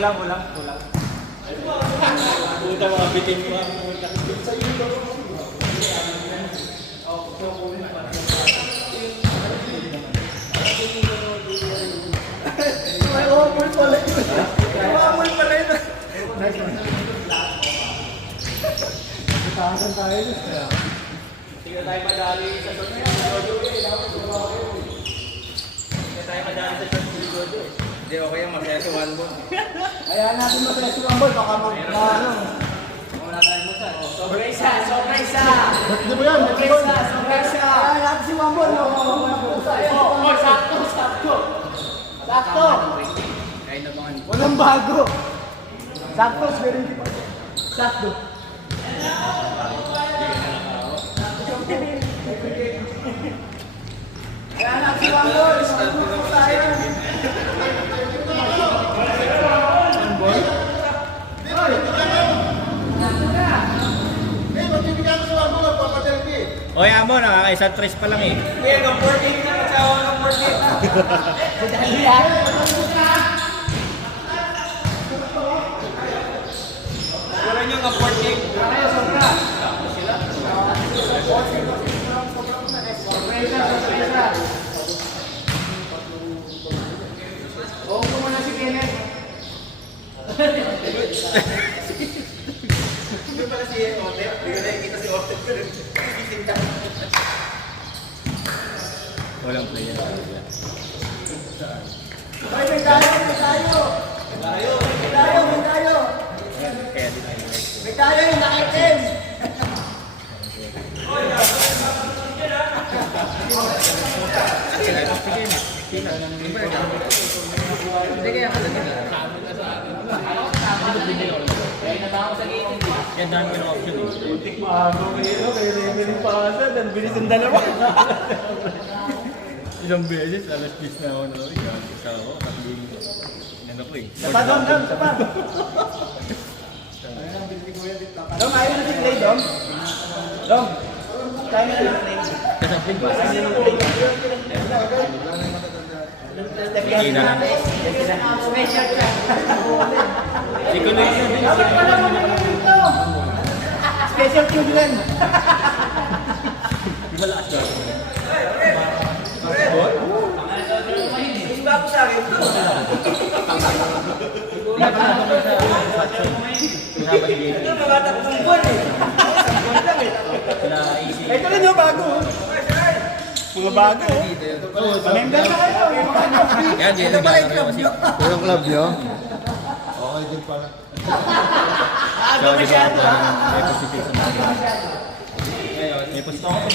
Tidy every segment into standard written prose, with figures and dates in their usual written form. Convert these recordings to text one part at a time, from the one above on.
Kulang. Puta mga bitin mo. May umul pala yun. May umul pala yun. Nagkakaroon tayo yun. Tingnan tayo madali sa short ni Jojo. Tingnan tayo madali sa short ni Jojo. Hindi, okay yan. Masaya si one ball. Kaya natin masaya si Wambol. Baka ano. Wala tayong masaya. Sobra isa. Di ba yan? Sobra isa. Kaya natin si Wambol. Sakto. Kahit na mga Walang bago. Sakto. Sakto. Kaya natin si Wambol. Oy, amo, nakakaisang tres pa lang eh. Kaya ng 14 na magsawa ng 14. Dali yan. Wala nyo nga 14. Oo mo muna si Kenneth. Hindi pala si Ote. Hindi ko nakikita si Ote. Walang player. Ay, may tayo. Kaya di tayo. May tayo yung nakitim. Hindi kaya yan dami ng option eh. Untik maago kayo. Kayo referee pa kasi. Dan bilis ang dalawa. Ilang beses, alas 10 na ako na rin. Isa ako, tatlong ano ko eh. Dom. Dom, ayaw na si Clay, Dom. Dom, tayo na lang Clay. Kasapin ba? Hindi na lang. Special siya. Hindi ko na yun. Special cube lang. Di ba lakas ba? Hindi ba ako sa akin? Ito mga tatlong buwan eh. Ito rin yung bago. Mga bago. Pamember na kayo. Yan, yan. Ito pala yung club nyo. Yung club nyo? Okay din pala. Aga masyado ha. May positive sa mga. May positive.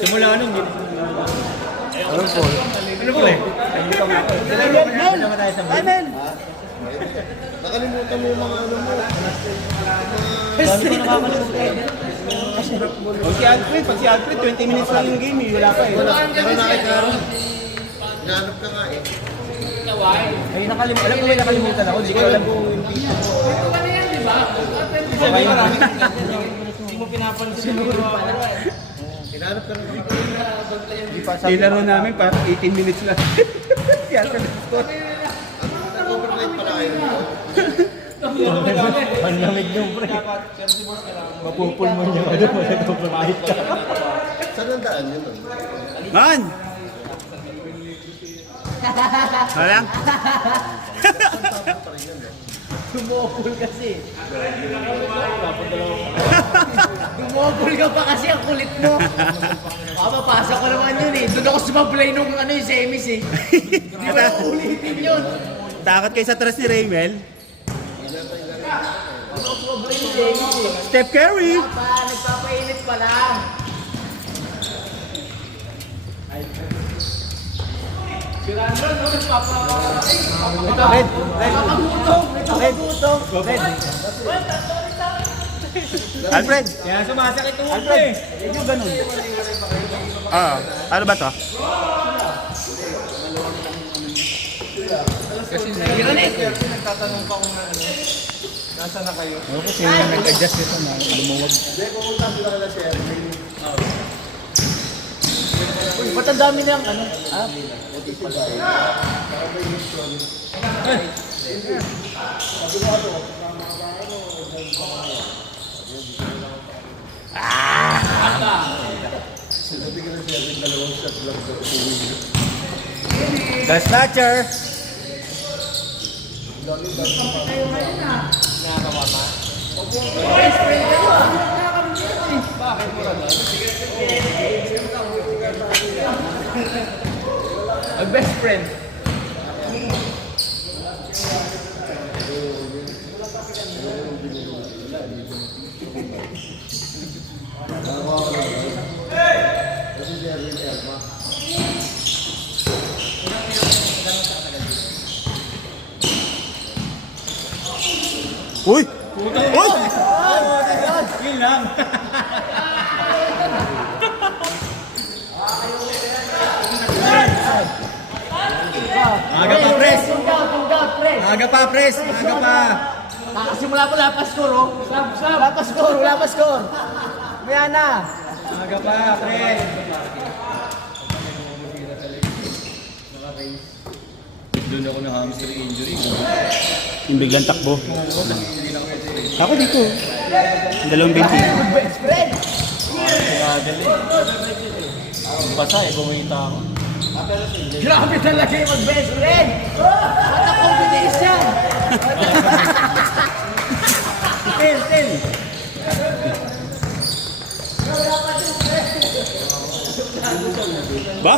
Simula nung hindi. Anong po? Ano po eh? Ay, Mel! Nakalimutan mo yung mga ano mo. O si Alfred, pag si Alfred, 20 minutes lang yung game eh. Wala pa eh. Pero nakikaroon. Hinahanap ka nga eh. Ay, nakalimutan. Alam ko may nakalimutan ako. Hindi ko alam kung yung pito ko. Hindi mo pinapansin. Hinahanap ka na nga. Nilaro namin para 18 minutes lang. Si Alfred score. Nag-overnight pala kayo nito. Ang lamig nung pre. Mapupul mo niya. Ano mo nag-overnight ka? Saan ang daan yun? Man! Wala? Dumopol kasi. Dumopol ka pa kasi ang kulit mo. Mapapasa ko naman yun eh. Doon ako sumablay nung ano yung semis eh. Hindi ko na ulitin yun. Takot kayo sa tres ni Raymel. Sumablay yung semis eh. Steph Curry. Nagpapainit pa lang. Red. Alfred. Kaya sumasakit yung ulo eh. Medyo ganun. Ano ba to? Kasi nagtatanong pa kung nasa na kayo. Oo, kasi nag-adjust nito na lumuwag. Hindi, pumunta sila ka na siya. Uy, ba't ang dami niyang ano? Ah, Sinabi ka na siya, may dalawang shot lang sa uwi. The Snatcher. A best friend. Kasi si Erwin Erma. Uy! Uy! Yun lang. Aga pa, pres. Tunggal, pres. Aga pa, pres. Aga pa. Nakasimula ko, wala pa score, oh. Wala pa score, wala pa score. Maya na. Aga pa, pres. Doon ako na hamstring injury. Yung biglang takbo. Ako dito. Dalawang binti. Best friend. Basa eh, bumita ako. Grabe talaga yung mag-best friend. What a combination. Ten. Ba?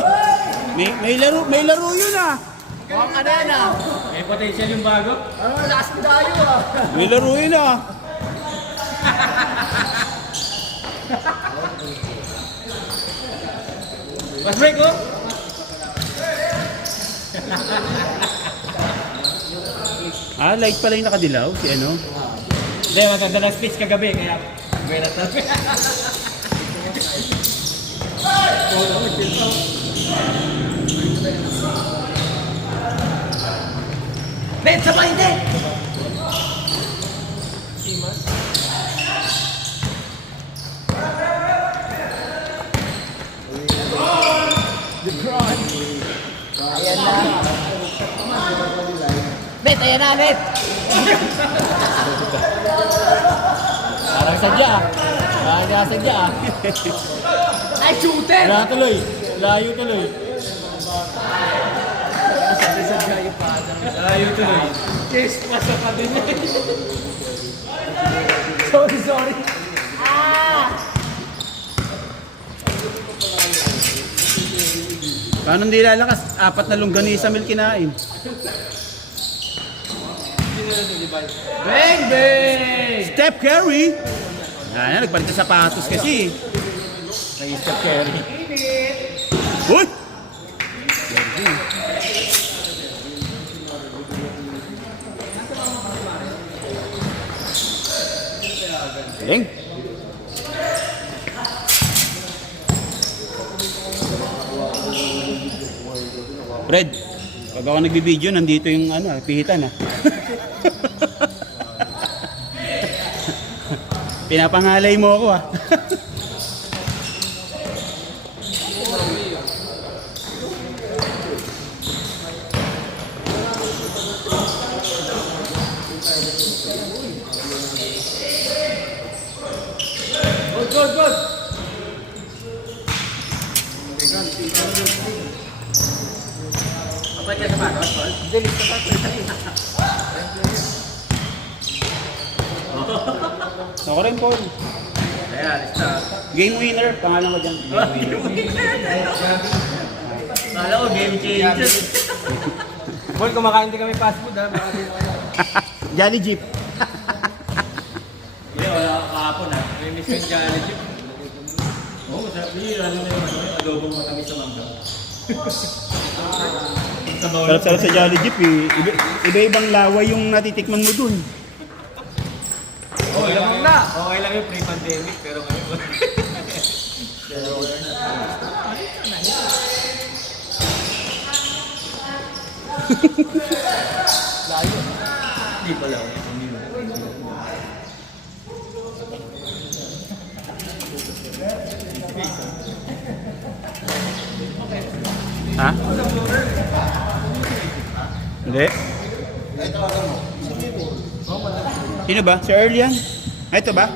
May laro yun ah. Mukhang ano yan, ah. May potential yung bago. Ano, lakas mo tayo, ah. May laro yun ah. Mas break oh. Light pala yung nakadilaw. Si ano? Hindi, matanda na speech kagabi, kaya may natabi. Bet, sabay, hindi. Ayan na. Bet, ayan na, Bet. Parang sadya ah. Parang sadya ah. Ay, shooter. Wala tuloy. Layo tuloy. Layo tuloy. Case pasa pa din eh. Sorry. Ah! Paano hindi lalakas? 4 na longganisa mil kinain. Bang, bang! Steph Curry. Nagpalit ng sapatos kasi. Nag-step carry. Uy! Galing. Fred, pag ako nagbibideo, nandito yung pihitan ah. Pinapangalay mo ako ah. Good. Apa ka sa bago, Tol? Delete ka pa. Ako rin, Paul. Ayan, stop. Game winner, pangalan ko dyan. Kala ko game changer. Paul, kumakain din kami fast food ha. Baka din ako. Jolly Jeep. Hindi, wala ka kahapon ha. May miss yung Jolly Jeep. Oo, masarap yun. Ano na yung adobong matamis sa mangga. Sarap-sarap sa Jolly Jeep eh. Iba-ibang laway yung natitikman mo dun. Okay lang na. Okay lang yung pre-pandemic, pero ngayon. Di pala. Ha? Hindi. Sino ba? Si Earl yan? Ah, ito ba?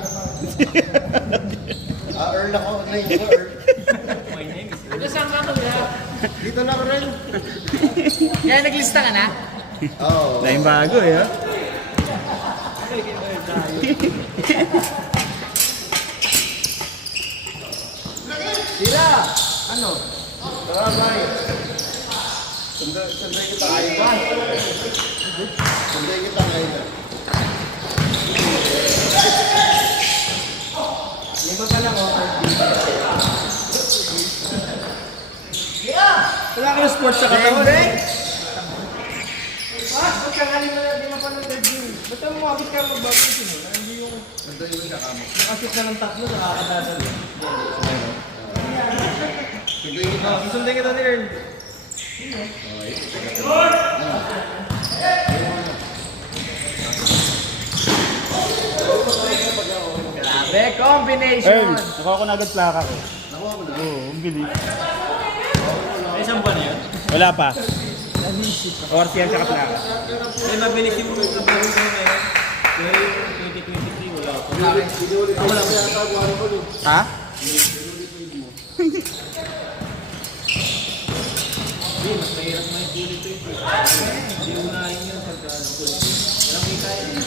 Earl ako. Name ko, Earl. My name is Ito saan ka kuya? Dito lang, Earl. Kaya naglista ka na? Oo. Lain bago eh. Ha? Sira! Ano? Tara, Mike. Sunday kita kayo ba? Sunday kita kayo na. Lima pa lang, oh. Wala ka ng sports sa katawan. Ba't ka galing na lima pa ng third game? Ba't ang umabot ka magbago yun? Hindi yung Sunday yung nakama. nakashoot na ng tatlo, nakakadadal. Sunday kita. Susundin kita ni Earl. Grabe, combination! Earl, nakuha ko na agad plaka ko. Nakuha ko na. Oo, ang bilis. Ay, isang buwan na yun. Wala pa. Or siya sa plaka. Ay, mabilis yung mga trabaho ko ngayon. Pero yung 2023, wala ako. Inulit ko lang kaya taguan ko nun. Ha? Hindi, mas mahirap may kulit ito. Hindi unahin yun pagka kulit. Walang kita yun.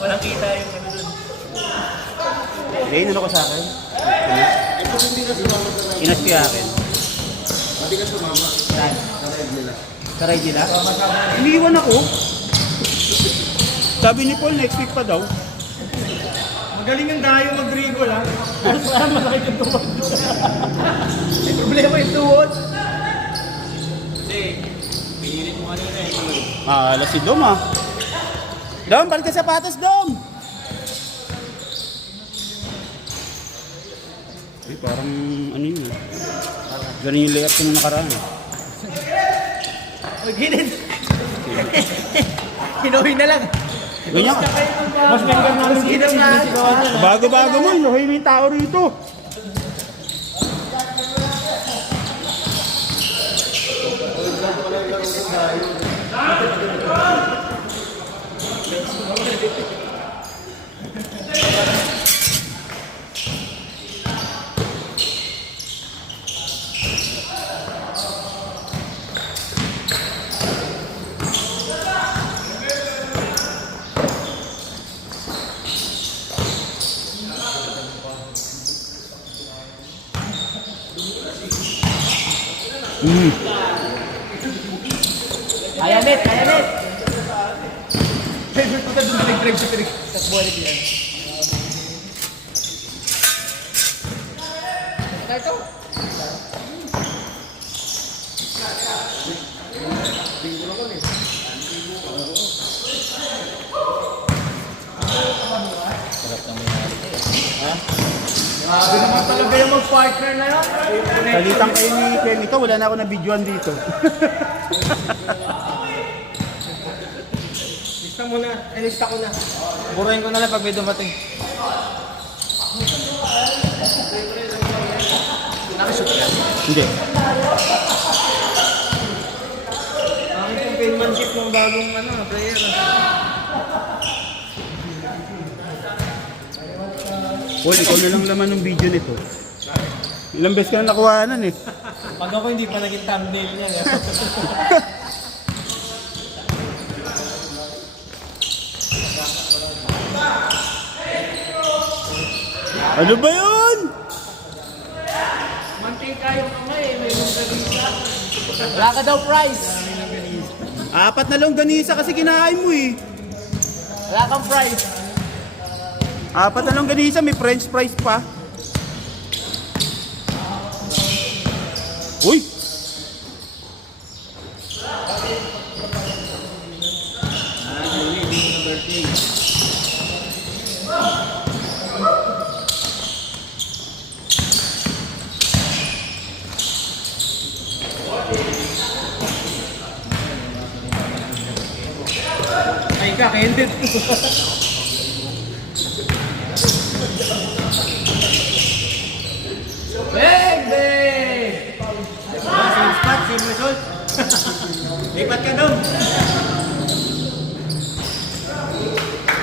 Walang kita yung ano dun. Hindi, ano ko sa akin? Ito hindi ka sumama sa ride. Inas ko yung akin. Hindi ka sumama. Saan? Sa ride nila. Sa Regina? Iniiwan ako. Sabi ni Paul, next week pa daw. Magaling ang dayo mag-dribble, ha? Saan malaki yung tuhod? May problema yung tuhod. Kasi, pinilit mo kanina eh. Ah, alas si Dom ah. Dom, balik ka sapatos, Dom! Ay, parang ano yun ah. Ganun yung layup ko nung nakaraan. Mag-init. Hinuhin na lang. Ganyan ka. Mas member namin dito. Bago-bago mo, inuhay mo yung tao rito. Kaya net, kaya net. Favorite ko ka dun nag-drive sa pinig. Takbuhalit yan. Ito. Grabe naman talaga yung mag-partner na yun. Salitang kayo ni Ken ito, wala na ako na videoan dito. Lista mo na. Lista ko na. Burahin ko na lang pag may dumating. Nakashoot ka? Hindi. Ang campaignmanship ng bagong player. Paul, ikaw na lang laman ng video nito. Ilang beses ka na nakuhanan eh. Pag ako hindi pa naging thumbnail niya. Ano ba yun? Mantika yung kamay, may longganisa. Wala ka daw price. Apat na longganisa kasi kinain mo eh. Wala kang price. Apat na longganisa, may french fries pa. Uy! Huli, hindi mo na birthday. Ay ka, Kenneth. Bang! Bang! Same spot, same result. Lipat ka doon.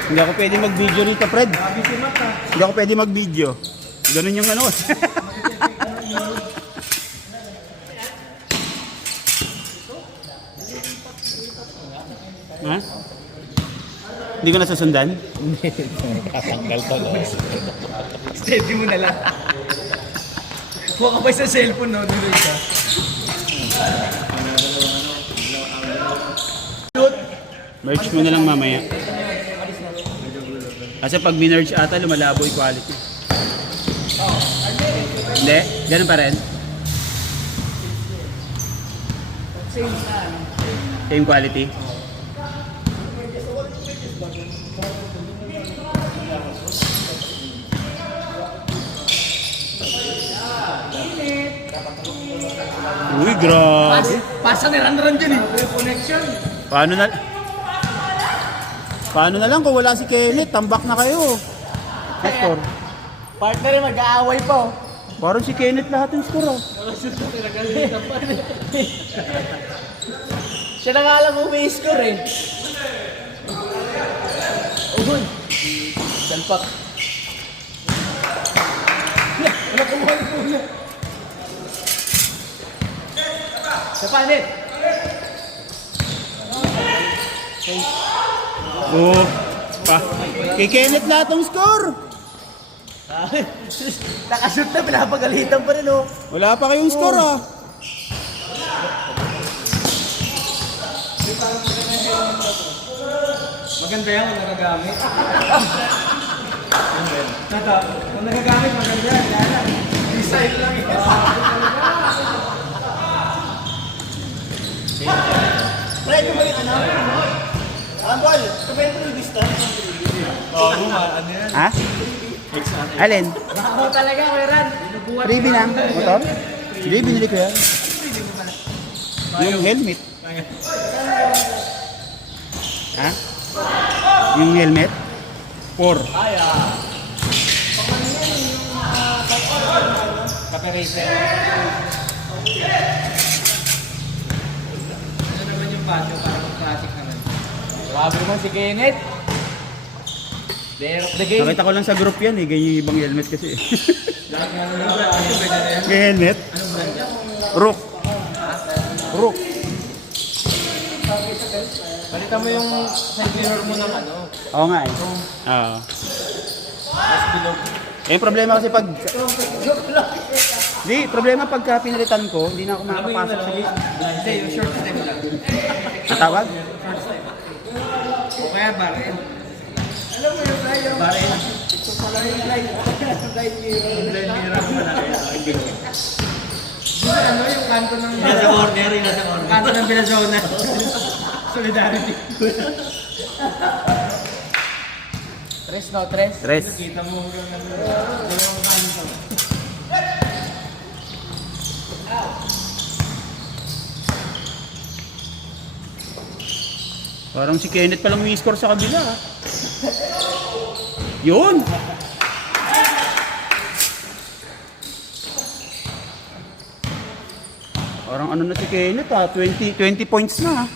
Hindi ako pwede mag-video rito, Fred. Sabi si Matt ha. Hindi ako pwede mag-video. Ganun yung ano. Ha? Hindi ko nasusundan? Steady mo na lang. Huwag ka pa sa cellphone, no? Dito ka. Merge mo na lang mamaya. Kasi pag minerge ata, lumalabo yung quality. Hindi? Ganun pa rin? Same quality? Uy, grabe. Pasa ni Ran dyan eh. Connection. Paano na lang kung wala si Kenneth, tambak na kayo. Hector, Partner, mag-aaway pa. parang si Kenneth lahat yung score ah. Siya na nga lang umi-score eh. Ugun. Salpak. Wala kumuhan po na. Sa panit. Oo. Kay Kenneth lahat ang score. Nakashoot na, pinapagalitan pa rin oh. Wala pa kayong score ah. Maganda yan kung nagagamit. Tata, kung nagagamit, maganda yan. Yan. Design lang yun. Fred, tumalik ka na. Ambol, tumalik mo yung vista. Oo, ano yan? Ha? Alin? Bako talaga, Ran. Freebie lang. Motor? Hindi, binili ko yan. Yung helmet. Ha? Yung helmet? 4. Kape racer. Ano naman yung badyo para mag-classic naman? Grabe naman si Kenneth. Player of the game. Nakita ko lang sa group yan eh. Ganyan yung ibang helmet kasi. Lahat nga naman yung ano pwede na yan. May helmet? Anong brand yan? Rook. Rook. Palitan mo yung side mirror mo ng ano. Oo nga eh. Oo. Mas bilog. Eh, yung problema kasi pag... Hindi, problema pagka pinalitan ko, hindi na ako makakapasok sa list. Hindi, yung short step lang. Natawag? Short step. O kaya barrel. Alam mo yung tayo? Barrel. Ito pala yung line. Yung line mirror mo na rin. Ano yung kanto ng... Nasa corner, yung nasa corner. Kanto ng Vilazona. Solidarity. Tres, no? Tres? Tres. Kita mo yung dalawang kanto. Parang si Kenneth palang may score sa kabila. ah. Yun! Parang ano na si Kenneth 20 points na ah.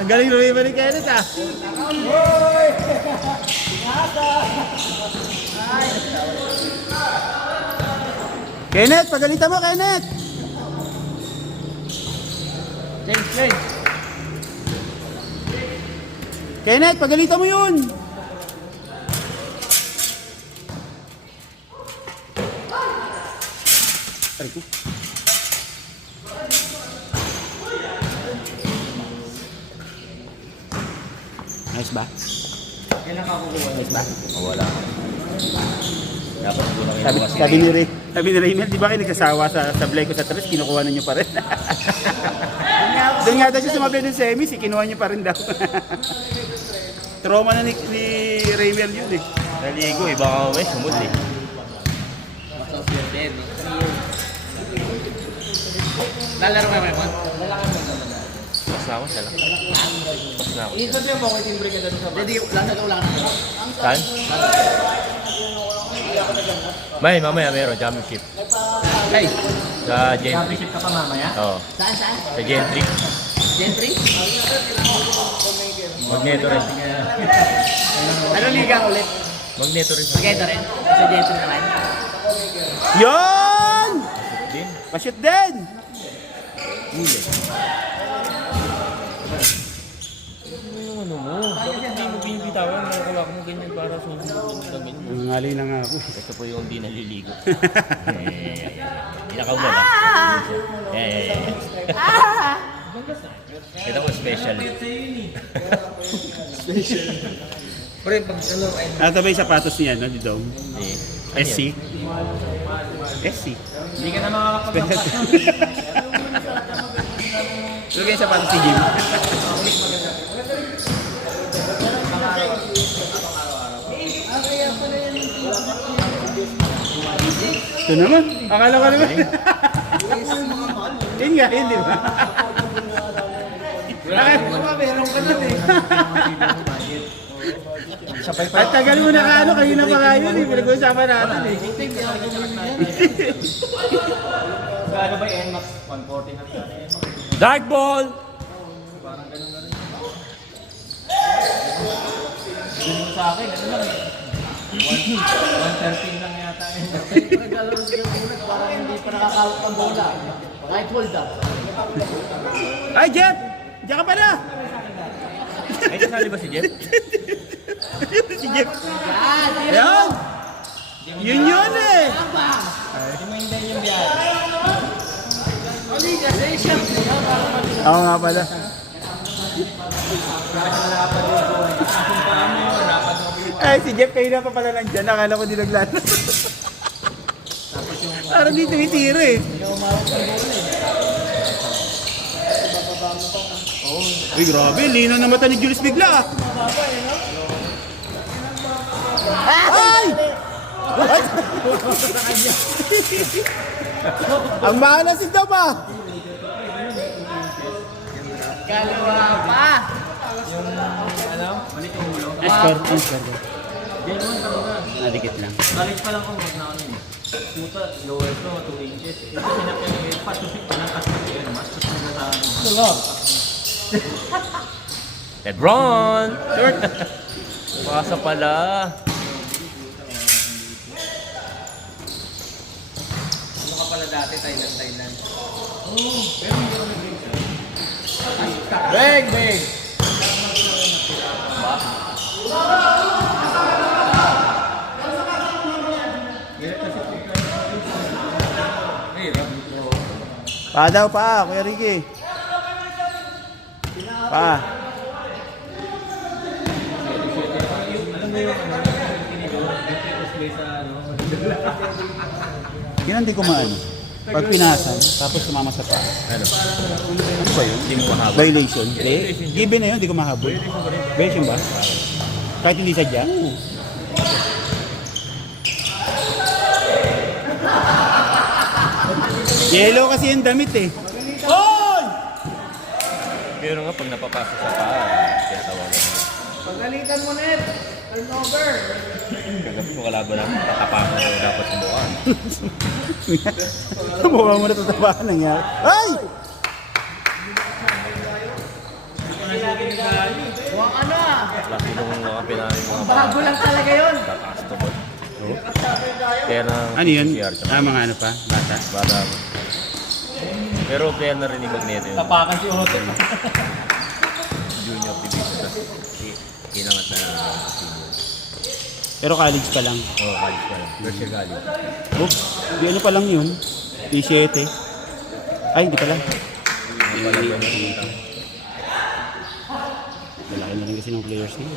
Ang galing lumima ni Kenneth ah. Kenneth, pagalitan mo Kenneth! Change. Kenneth, pagalitan mo yun! Aray ko. Nice ba? Kailan ka kukuha? Nice ba? Wala. Dapat ko na Sabi ni Raymel, di ba kayo nagkasawa sa sablay ko sa tres, kinukuha ninyo pa rin? Doon nga daw siya sumablay ng semis, kinuha niya pa rin daw. Trauma na ni Raymel yun eh. Naligo eh, baka may sumot eh. Lalaro ka naman. Basta ako siya lang. Basta ako. Ito siya mo kay Timbre ka doon sa ba? Hindi, lang. Saan? Mamaya meron, championship. Hey, Sa Gentry. championship ka pa mamaya? Oo. Saan? Sa Gentry. Gentry? Magneto rin. Ano liga ulit? Magneto rin. Magneto rin? Sa Gentry naman? Yon! Din. Pa-shoot din! Huli. Ano mo? Bakit hindi mo binibitawan? Nakakala ko mo ganyan para susunod ng gamin mo. Nangangali na nga ako. Ito po yung hindi naliligo. Inakaw na ba? Ito po special. Pre, pag ano, ay... Ito ba yung sapatos niya, no? Di Dom? Hindi. SC? SC? Hindi ka na makakapag-pass. Ito yung sapatos si Jim. Ito naman. Akala ko naman. Yun nga, yun di ba? Bakit? Meron ka na eh. At tagal mo na kaano, kayo na pa kayo eh. Pinag-uusapan natin eh. Ano ba yung NMAX? 140 na siya. Dark ball! Ganun sa akin, ano lang eh. 113 lang yata eh. Naglalaro siya unat, parang hindi pa nakakawat ng bola. Kahit hold up. Ay, Jeff! Diyan ka pala! Ay, kasali ba si Jeff? Si Jeff. Yan! Ayan! Yun yun eh! Hindi mo hindi yung biyahe. Hindi kasi siya. Oo nga pala. Ay, si Jeff kayo na pa pala nandyan. Akala ko di naglaro. Parang di tumitira eh. Uy, grabe. Lino na mata ni Julius bigla ah. Ay! What? Ang mahal si Dom ah. Kalawa pa! Escort. Nadikit lang. College pa lang kung wag na ako yun. Puta, lower to, 2 inches. Ito sinapyan ng head, patusik pa lang kasi ng mas patusik na sa ano. Lebron! Short! Pasa pala. Ano ka pala dati, Thailand? Bang! Bang! Pa daw pa, Kuya Ricky. Pa. Yan hindi ko maano. Pag pinasan, tapos sumama sa pa. Ano? Ano ba yun? Hindi mo mahabol. Violation? Eh, given na yun, hindi ko mahabol. Violation ba? Kahit hindi sadya? Yellow kasi yung damit eh. Pero nga pag napapasok sa paa, kaya tawagan mo. Pagalitan mo net! Turnover! Kagabi mo kalaban namin, tatapakan mo dapat sa mukha. Mukha mo na tatabahan nangyari. Ay! Huwag ka na! Laki nung mga pinahin mga Bago lang talaga yun! tataas to ball. Kaya na Ano yun? PCR tsaka Mga ano pa? Bata? bata mo. Pero player na rin ni Magneto yun. Tapakan si Ote. Junior division. Tapos kinangat na senior. Pero college pa lang. Oo, college pa lang. First year college. Oh, di ano pa lang yun? P7. Ay, hindi pala. Hindi pa lang yung nakita. Malaki na rin kasi ng players niya.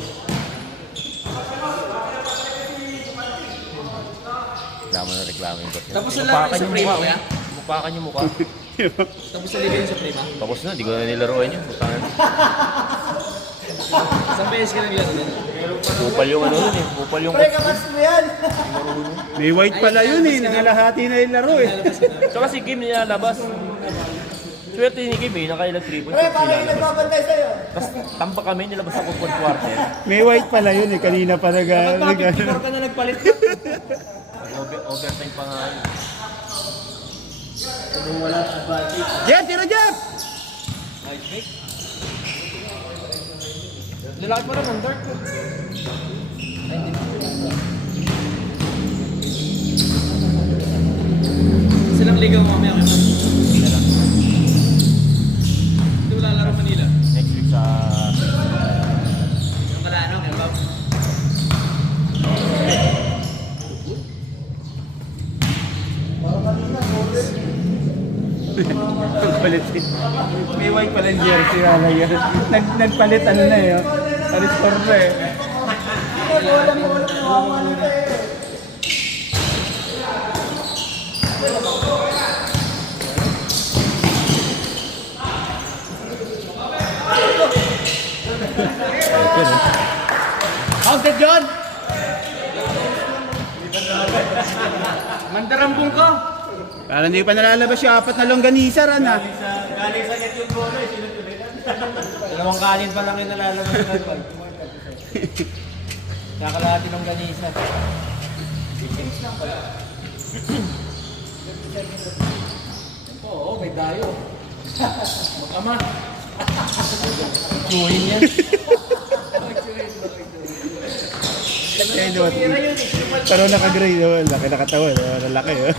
Reklamo na reklamo yung coach. Tapos na lang sa frame mo, ya? Mupakan yung mukha. Tapos sa liga yung sa play ba? Tapos na, di ko na nilaruan yun. Butangan. Isang beses ka nang laro nun. Kupal yung ano nun eh. Kupal yung Pre, kakas mo yan! May white pala yun eh. Nakalahati na yung laro eh. Tsaka si Kim nilalabas. Swerte ni Kim eh, nakailag 3 points. Pre, parang yung nagbabantay sa'yo. Tapos tampa kami, nilabas ako fourth quarter. May white pala yun eh. Kanina pa Dapat mga 54 ka na nagpalit na. Overtime pa nga yun. Kung wala advantage. Jeff, tira Jeff! Nice make. Lalaki pa naman, Dark. Silang ligaw mamaya kay Manila lang. Hindi wala laro Manila. Next week sa... Yung wala ano, kaya ba? Nagpalit eh. May white pala yung jersey. Wala yan. Nagpalit ano na eh. Restore na eh. Counted yun! Mandarambong ka! Parang hindi pa nalalabas yung 4 na longganisa ran ah. Galing sa net yung bola eh, dalawang kanin pa lang yung nalalabas ng kalpag. Kakalahati ng ganisa. Oo, may dayo. Mag-ama. Chuhin yan. Eh, no, pero naka-gray oh. Laki nakatawan. Lalaki oh.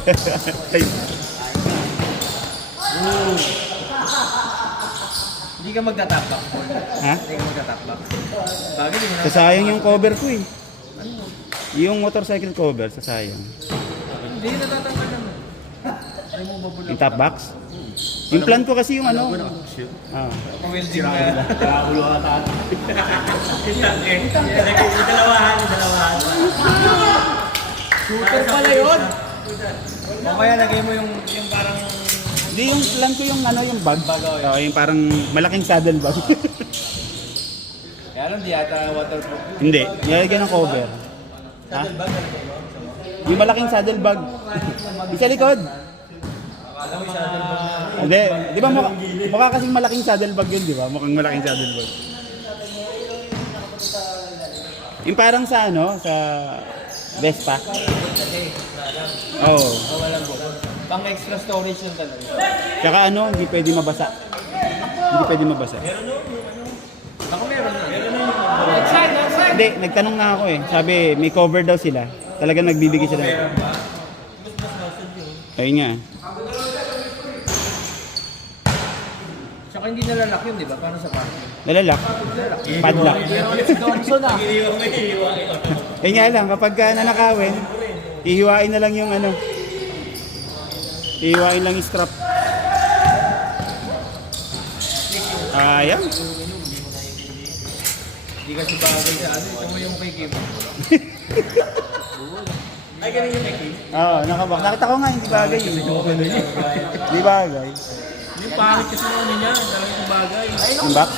Hindi ka magta-top back. Ha? Hindi ka magta-top back. Bagay di mo na. Sasayang yung cover ko eh. Yung motorcycle cover, sasayang. Hindi natatanggal naman. Ay mo babulak. Yung top box? Yung plan ko kasi yung ano. Ah. Welding na. Ulo ka tayo. Dalawahan. Shooter pala yun. O kaya lagay mo yung parang Hindi, yung plan ko yung ano, yung bag. Oo, yung parang malaking saddle bag. kaya lang di ata waterproof. Hindi, nilagyan ng cover. Ha? Yung malaking saddle bag. Yung sa likod. Hindi, di ba mukha kasing malaking saddle bag yun, di ba? Mukhang malaking saddle bag. Yung parang sa ano, sa Vespa. Oo. Oh. Walang bukod. Pang extra storage yung talaga. Tsaka ano, hindi pwede mabasa. Hindi pwede mabasa. Ako meron na. Hindi, nagtanong na ako eh. Sabi, may cover daw sila. Talagang nagbibigay sila. Ayun nga. Tsaka hindi nalalak yun, di ba? Paano sa parang? Nalalak. Padlock. Johnson na. Eh nga lang, kapag nanakawin, ihiwain na lang yung ano. Ihiwain lang yung strap. Ayan. Hindi kasi bagay sa ano. Ito mo yung kay Kim. Ay, ganun yung kay Kim? Oo, nakabak. Nakita ko nga, hindi bagay eh. Hindi bagay. Yung pangit kasi ng ano niya, talagang bagay. Yung box?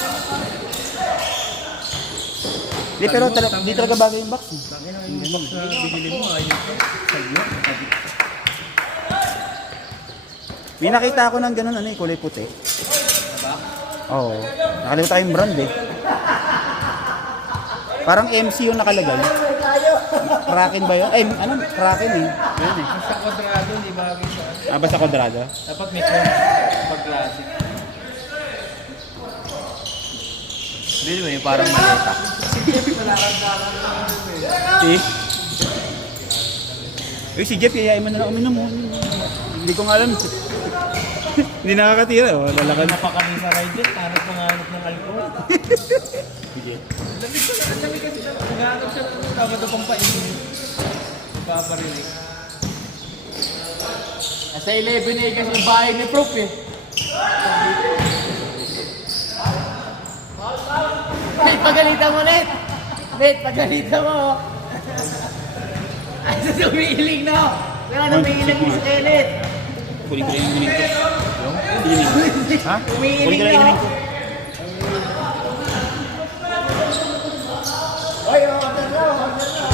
Hindi, pero hindi talaga bagay yung box eh. Yung box na binili mo, ayun ka. Sa'yo. May nakita ako ng ganun, ano eh, kulay puti. Oo. Nakalimutan ko yung brand eh. Parang MC yung nakalagay. Kraken ba yun? Ay, ano? Kraken eh. Yun eh. Sa kwadrado, hindi bagay sa ano. Ah, basta kwadrado? Dapat may form pag classic. Bili mo yung parang maleta. Eh? Uy, si Jeff, yayain mo na lang uminom mo. Hindi ko nga alam. Hindi nakakatira. Oh, lalakan. Napakami sa ride yun, hanap ng alcohol. Lamig kasi siya. Naghanap siya ng dapat ito pang painin. Paparinig. Nasa 11 eh kasi yung bahay ni Prof eh. Nate, pagalitan mo, Nate! Nate, pagalitan mo! Ay, umiiling na! Wala na umiiling mo sa Nate! Kuling ko yung kuling ko. Ha? Umiiling na ako. Ay, order na, order na.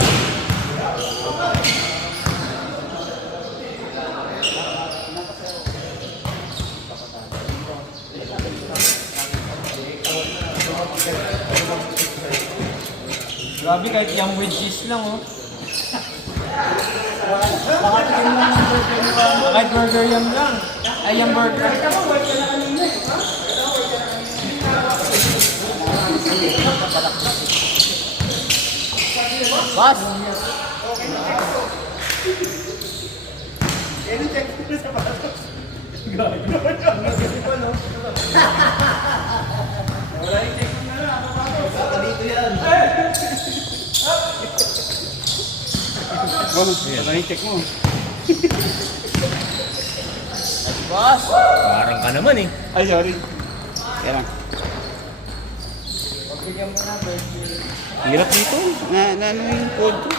Grabe, kahit yung with cheese lang, oh. Kahit burger yum lang. Ay, yung burger. Boss! Check mo. Boss! Parang ka naman, eh. Ay, sorry. Kaya lang. Hirap dito. Na ano yung code ko?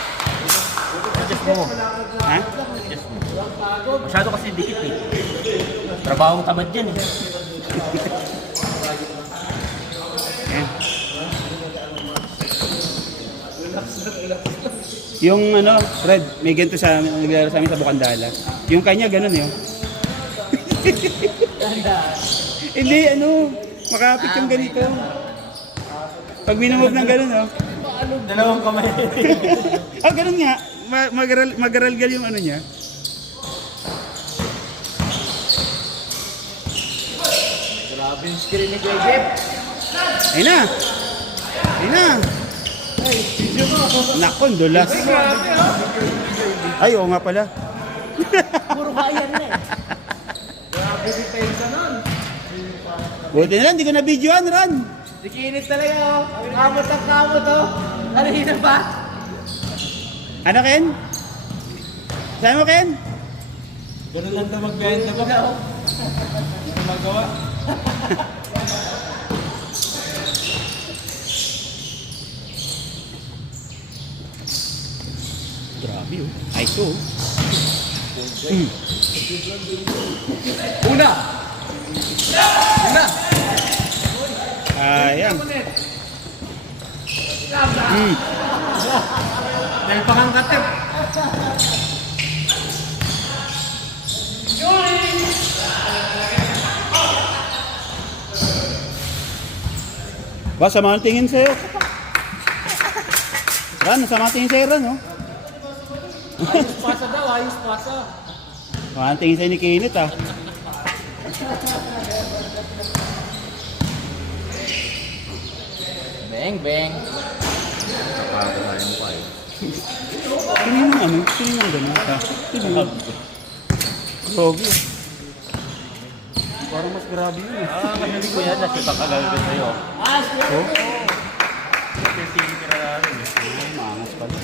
Adjust mo. Ha? Adjust mo. Masyado kasi dikit, eh. Trabahong tamad yan, eh. Ayan. Yung ano, Fred, may ganito sa naglaro sa amin sa Bukandala. Yung kanya ganun yun. Hindi, ano, makapit yung ganito. Pag minumove ng ganun, oh. Dalawang kamay. Oh, ganun nga. Magaral-gal yung ano niya. Grabe yung screen ni Kuya Jeff. Ayun na. Ayun na. Nakon, dulas. Ay, oo nga pala. Puro kaya na eh. Grabe depensa nun. Buti na lang, di ko na videoan, Ran. Sikinit talaga oh. Kamot ang kamot oh. Kanina ba? Ano, Ken? Saan mo, Ken? Ganun lang na magbenta ba? Hindi ko magawa. Grabe, oh. Ay, ito, oh. Una! Una! Ayan. Dahil pangangkat, eh. Ba, sama ang tingin sa'yo. Ran, sama ang tingin sa'yo, Ran, oh. Ayos pasa daw, ayos pasa. Sama ang tingin sa'yo ni Kenneth, ah. Beng, beng. Sino yung ano? Sino yung gano'n? Ah, sino yung? Grabe. Parang mas grabe yun, eh. Kasi ko yan, nasa pagkagalagad sa'yo. Oh, Kasi sige ka na rin. maangas pala.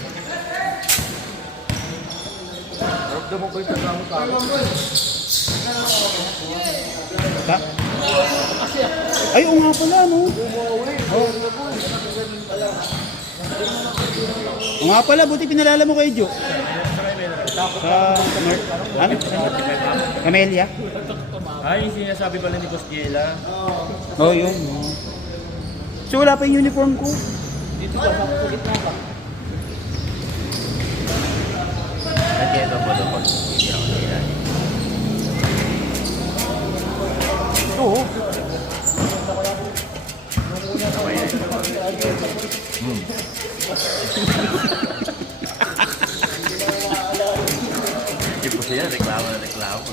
Rob mo ba yung trabaho sa akin? Ha? Ay, oo nga pala, no? Oo nga pala, buti pinalala mo kay Jo. Sa ano? Camellia? Ay, yung sinasabi pala ni Boss Jela. Oo, yun. Oh. So, wala pa yung uniform ko. Dito ka, sa gitna ka. Nagkita ba daw pag hindi ako nila? Ito, oh. Hindi po siya, reklamo na reklamo.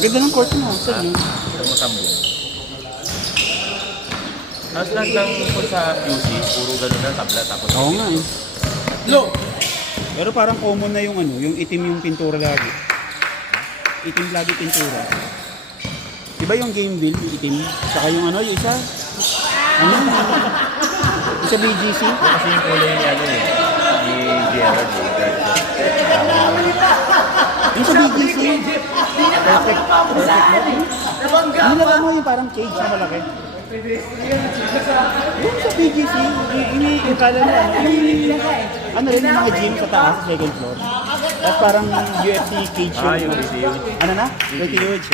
Ganda ng court mo. Saan yun? Tumutambong. Tapos lahat lang po sa QC, puro gano'n na tabla. Tapos Oo nga, eh. Lo! Pero parang common na yung ano, yung itim yung pintura lagi. Itim lagi pintura. Diba yung game bill, yung itim? Saka yung ano, yung isa? Ano? Isa BGC? Kasi yung kulay niya ano eh. Ni Gerard eh. Yung sa BGC? Perfect. Nabangga Ano pa. lang mo yung parang cage na malaki? Yung sa BGC, yung kala mo ano, yung ano rin yung mga gym sa taas, second floor. Tapos parang UFC cage Ah, yung video. Ano na? Ricky Huge.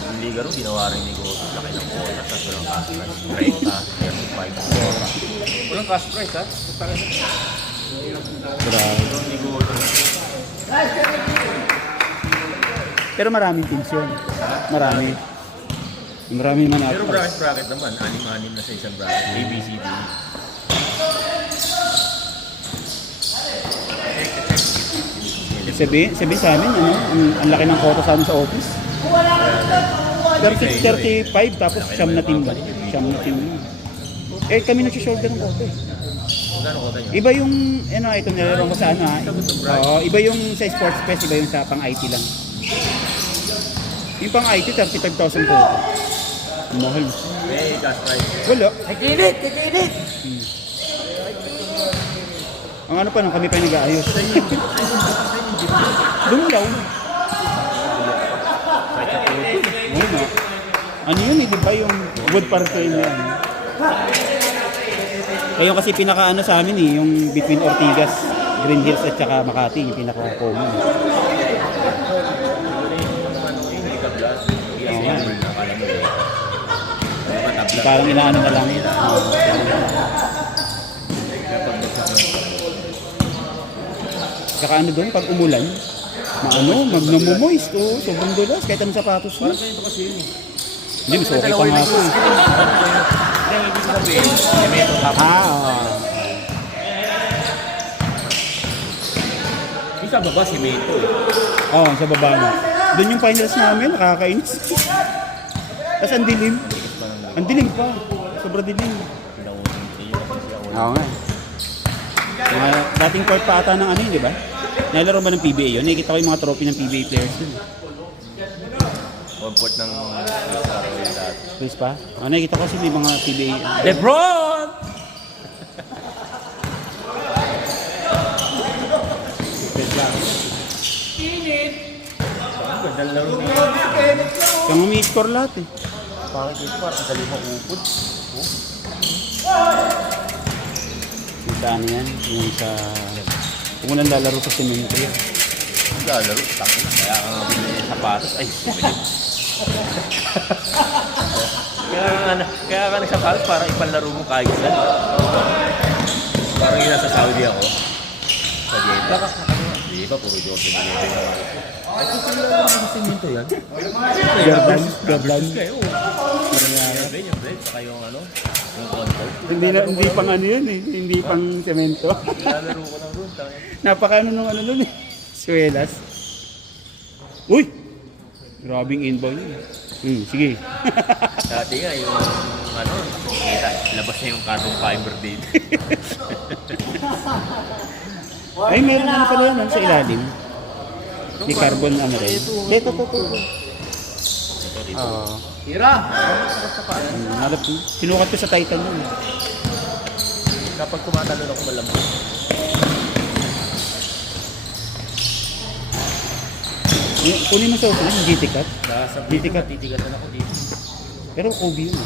Yung liga rin, ginawa rin ni Goto. Laki ng bola. Tapos walang cash price. 35. Walang cash price, ha? Grabe. Ni Goto. Pero maraming teams yun. Marami. Marami man Pero ata. bracket naman. 6-6 na sa isang bracket. ABCD. Sabihin sa amin, ano, ang laki ng quota sa amin sa office. 35 tapos siyam na team ba? Siyam na team yun. Eh kami nag-shoulder ng quota eh. Magkano kota niya? Iba yung, ano, ito nilaro ko sa ano ha. Oo, iba yung sa sports fest, iba yung sa pang IT lang. Yung pang IT, 35,000 po. Mahal. May cash price. Wala. Kikinit! Kikinit! Ang ano pa nung kami pa yung nag-aayos. Dumulaw. Oo na. Ano yun eh, di ba yung wood party na ano? Kaya kasi pinaka ano sa amin eh, yung between Ortigas, Green Hills at saka Makati, yung pinaka-common. Parang inaano na lang. Saka ano doon, pag umulan, magnamomoist, oh, sobrang dulas, kahit anong sapatos mo. Hindi, mas okay pa nga ako. Yung sa baba, si Meto. Oo, sa baba na. Doon yung finals namin, nakakainis. Tapos ang dilim. Ang dilim pa. Sobrang dilim. Oo nga. Mga dating court pa ata ng ano yun, di ba? Nailaro ba ng PBA yun? Nakikita ko yung mga trophy ng PBA players yun. One-port ng Star Wars dati. Please pa? Nakikita ko kasi may mga PBA. Lebron! Gandang laro niya. Kaya umi-score lahat eh. Pangit ito, parang dali maupod. Kita ano yan? Yung sa... Kung unang lalaro sa semento yan. Lalaro, tangin. Kaya ka nga binili ng sapatos. Ay, bumili. Kaya ka nagsapatos para ipanlaro mo kahit saan. Parang yung nasa Saudi ako. Sa dieta. Di ba, puro Jordan 11 na ako. Ay, kung sila lang ang simento yan. Gablan. Kayo. Parang yan. Yung bread, saka yung ano, yung control. Hindi pang ano yun eh. Hindi pang semento. Lalaro ko ng room, tangin. Napaka ano nung ano nun eh. Suelas. Uy! Grabing inbound yun. Sige. Dati nga yung ano, kita, labas na yung carbon fiber dito. Ay, meron ano pala yan sa ilalim. May carbon ano rin. Dito. Tira! Sinukat ko sa Titan yun. Kapag tumatalon ako malambot. Kunin mo sa uso yung GT Cut. Sa GT Cut. titigasan ako dito. Pero Kobe yun.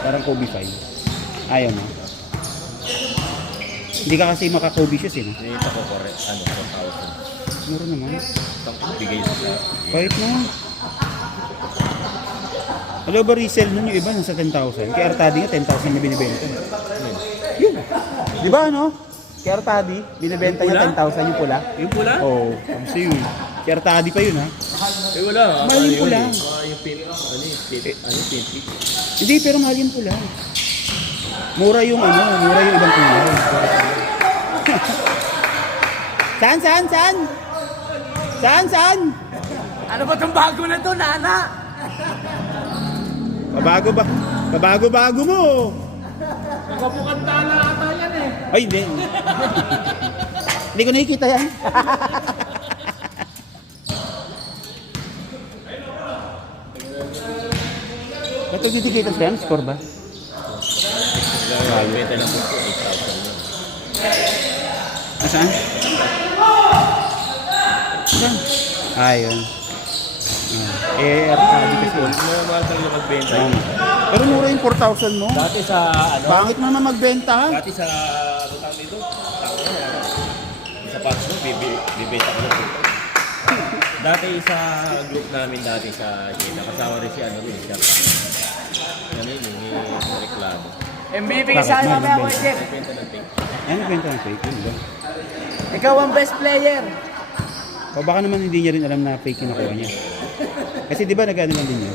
Parang Kobe 5. Ayaw mo. Hindi ka kasi maka-Kobe shoes eh. No? Dito ko correct, ano, 4,000. Meron naman. Tangin, bigay sa Kahit na. Alam ba resell nun yung iba nasa 10,000? Kaya Artadi nga 10,000 na binibenta. Yun. Di ba ano? Kaya Artadi, binibenta niya 10,000 yung pula. Yung pula? Oo. Kasi yun. Kaya Artadi pa yun ha. Eh wala. Mahal yung pula. Yung pin, pin. Hindi, pero mahal yung pula. Mura yung ibang kulay. Saan? Ano ba itong bago na to, Nana? Babago mo. Kapukang tala ata yan eh. Ay, hindi. Hindi ko nakikita yan. Ito titikitas ba yan? Score ba? Benta lang po 8,000. Saan? Saan? Ayun. Arcade kasi. Mahal talaga magbenta yun. Pero mura yung 4,000 mo. Dati sa, ano? Pangit mo naman magbenta ha? Dati sa, ano tawag dito? patch mo, bibenta ko na ito. Dati sa group namin dati sa nakasama rin si ano rin, siya pa. Ano yun, yung reklamo. MVP ka sa akin mamaya ko, Jeff. Benta ng pink. Ano benta ng fake? Yun ba? Ikaw ang best player. O baka naman hindi niya rin alam na fake yung nakuha niya. Kasi di ba nag-ano lang din yun?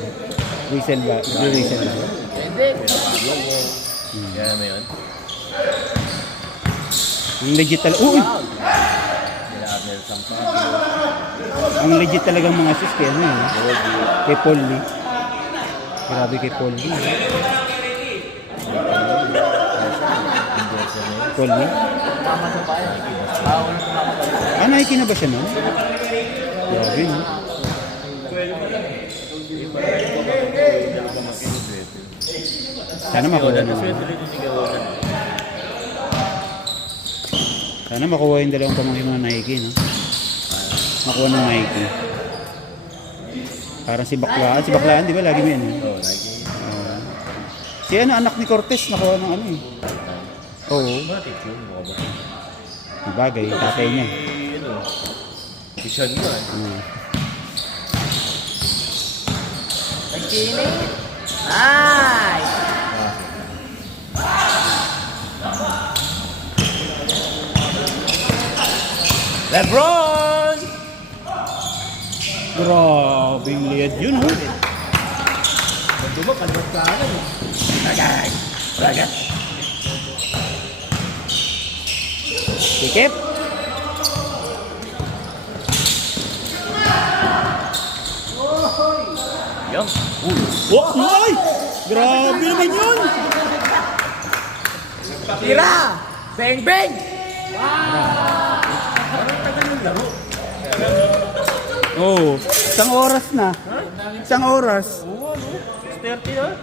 Resell ba? Resell lang. Hindi. Kaya naman yun. Ang legit talaga. Uy! Nila Abner Sampag. Ang legit talagang mga sus kaya ano yun. Kay Paul Lee. Grabe kay Paul Lee. Paul Lee? Tama sa bayan. Ah, Nike na ba siya nun? Grabe no? Sana makuha na. Sana makuha yung dalawang pamangkin ng Nike, no? Makuha ng Nike. Parang si Baklaan. Si Baklaan, di ba? Lagi may ano? Si ano, anak ni Cortez, nakuha ng ano eh. Oo. Matik yun, mukha ba? Bagay, tatay niya. Si Sean mo eh. Nagkinig. Nice. LeBron! Grabe yung liad yun, oh. Diba, kalbat ka na eh. Ragay! Ragay! Tikip. Yung. Oh, ay! Grabe naman yun! Tira. Bang bang. Oo. Isang oras na. Isang oras. 30 ah.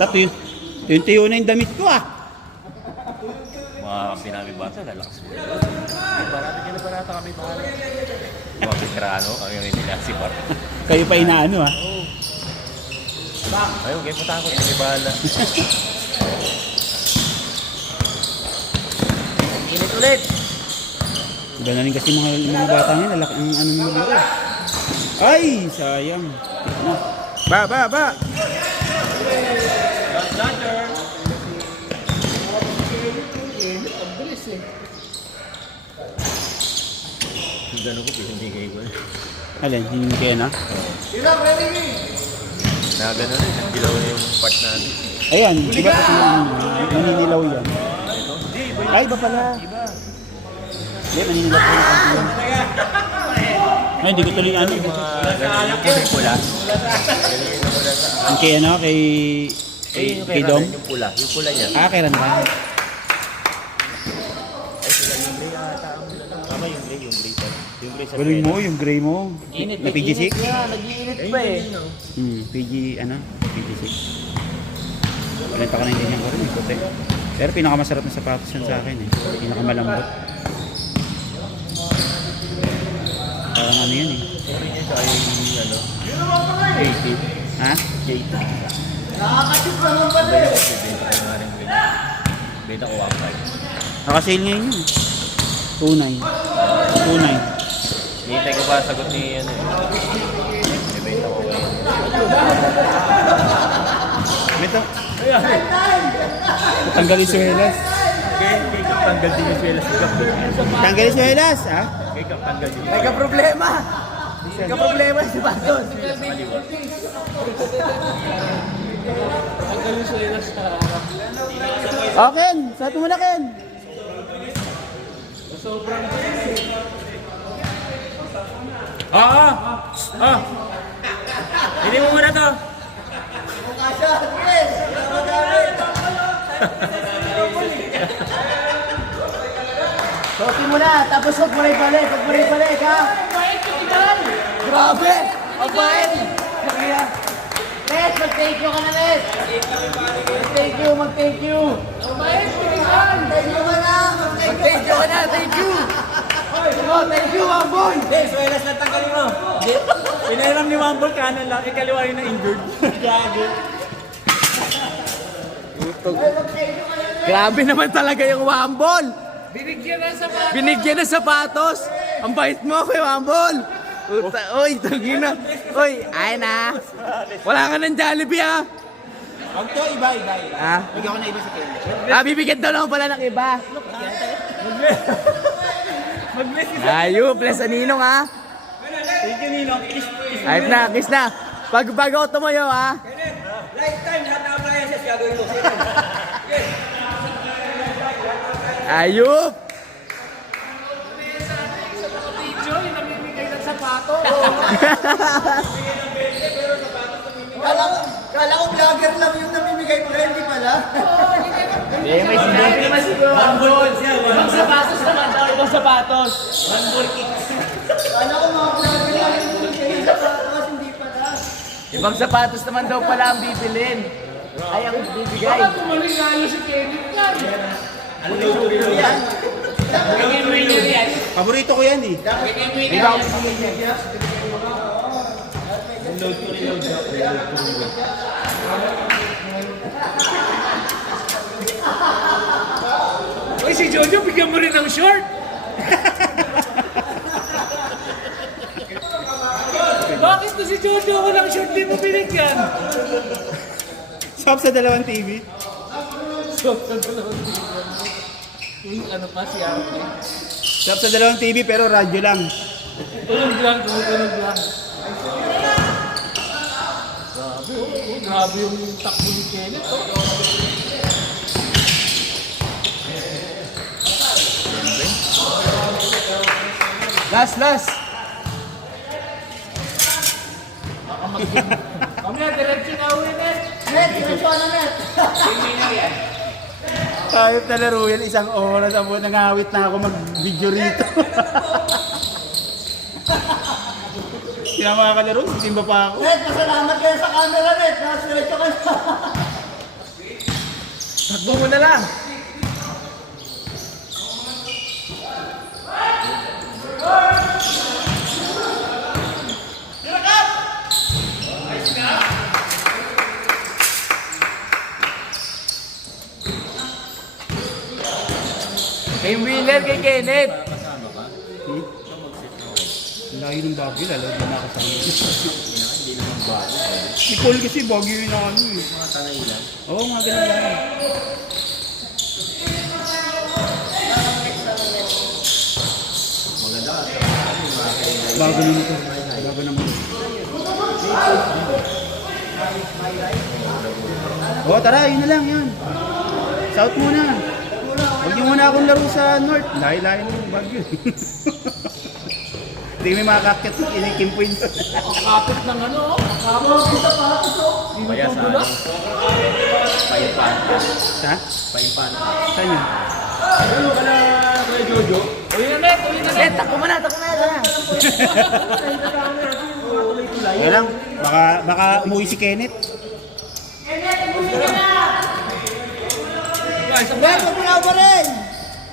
Tato yun. 21 na yung damit ko ah. Mga sinabi bata, lalakas mo. Barata kami bahala. Mga veterano, kami yung nila si Bar. Kayo pa inaano ah. Ayun, kayo patakot, kami bahala. Init ulit. Iba na rin kasi mga bata ngayon. Ang ano naman dito. Ay! Sayang. Ba! Yung gano'n ko, pinibigay ko. Alin, hindi kaya na? Na gano'n rin, dilaw na yung part namin. Ayan, di ba kasi naninilaw yan? Ay, iba pala. Hindi, naninilaw po yung kanto yan. Ay, hindi ko tuloy ano. Yung mga gano'n, yung pula. Yung kay ano, kay Dom? Yung pula niya. Ah, kay Randan. Ay, sila yung gray ata ang tama yung gray pa. Yung gray sa Galing mo, yung gray mo. Init. Na PG6? Nag-iinit pa eh. PG6. Balenta ka na yung ganyan ko rin, puti. Pero pinakamasarap na sapatos yan sa akin eh. Pinakamalambot. Parang ano yan eh. Sorry niya sa yung ano. JT. Ha? JT. Nakakatip naman pala eh. Benta ko nga rin green. Benta ko 1.5. Nakasale ngayon yun. 2.9. 2.9. Hihintay ko pa sagot ni ano eh. Benta ko ngayon. Ito. Tanggalin suhelas. Kay Kap tanggal din yung swelas ni Kap. Tanggalin suhelas, ha? Kay Kap tanggal din. May ka-problema. May ka-problema si Bastos. Okay, sabi mo na Ken. Hindi mo muna to. Sotin mo na, tapos huwag mo na ibalik, ha? Grabe! Ang bait! Kaya, Les, mag-thank you ka na, Les! Mag-thank you! Ang bait, pinihan! Thank you ka na! Mag-thank you ka na, thank you! Oh, thank you, Mamboy! Swelas na tanggalin mo. Pinairam ni Wambol kanan lang, ikaliwa yung na-injured. Gago. sakto. Grabe naman talaga yung Wambol. Binigyan ng sapatos. Ang bait mo kay Wambol. Uy, tangina. Uy, ay na. Wala ka ng Jollibee ha. Huwag to, iba. Ha? Bigyan ko na iba sa Kelly. Bibigyan daw naman pala ng iba. Ayun, plus aninong ha. Thank you, Ninong. Ayun na, kiss na. Pag ako tumayo ha. Lifetime, lahat na appliances gagawin mo. Ayup. Kala ko vlogger lang yung namimigay pa, hindi pala. May sinabi naman siguro. Ibang sapatos naman daw, ibang sapatos. Kala ko mga vlogger lang yung namimigay sa patos, hindi pala. Ibang sapatos naman daw pala ang bibilin. Ay, ang bibigay. Paborito ko yan eh. Ibang Uy, si Jojo, bigyan mo rin ng short. Bakit to si Jojo walang short di mo binigyan? Shop sa dalawang TV. Ano pa si Ate? Shop sa dalawang TV pero radyo lang. Tulog lang, tumutunog lang. Grabe yung takbo ni Kenneth. last. Kami na, diretso na uwi, Net. Net, diretso na net. Ayop na laro yan, 1 oras. Abo, nangawit na ako mag-video rito. Kaya mga kalaro, sisimba pa ako. Net, masalamat kayo sa camera, net. Diretso ka na. Takbo mo na lang. Kay Wheeler, kay Kenneth. Ang layo ng Baguio, lalo din ako sa Si Paul kasi Baguio yun ako eh. Mga tanay lang. Oo, mga ganun lang. Maganda ka. Bago naman ito. Bago naman ito. Oo, tara, yun na lang yun. South muna. Huwag niyo muna akong laro sa North. Lahi-lahi ng Baguio. Hindi may makakakit. Inikimpo yun. Kapit ng ano, kapit sa patos, oh. Kaya sa ano? Paimpan. Ha? Paimpan. Saan yun? Ano ka na, Kuya Jojo? Uwi na, Net, uwi na, Net. Net, takbo mo na. Kaya lang, baka umuwi si Kenneth. Net, wag mo na pa rin.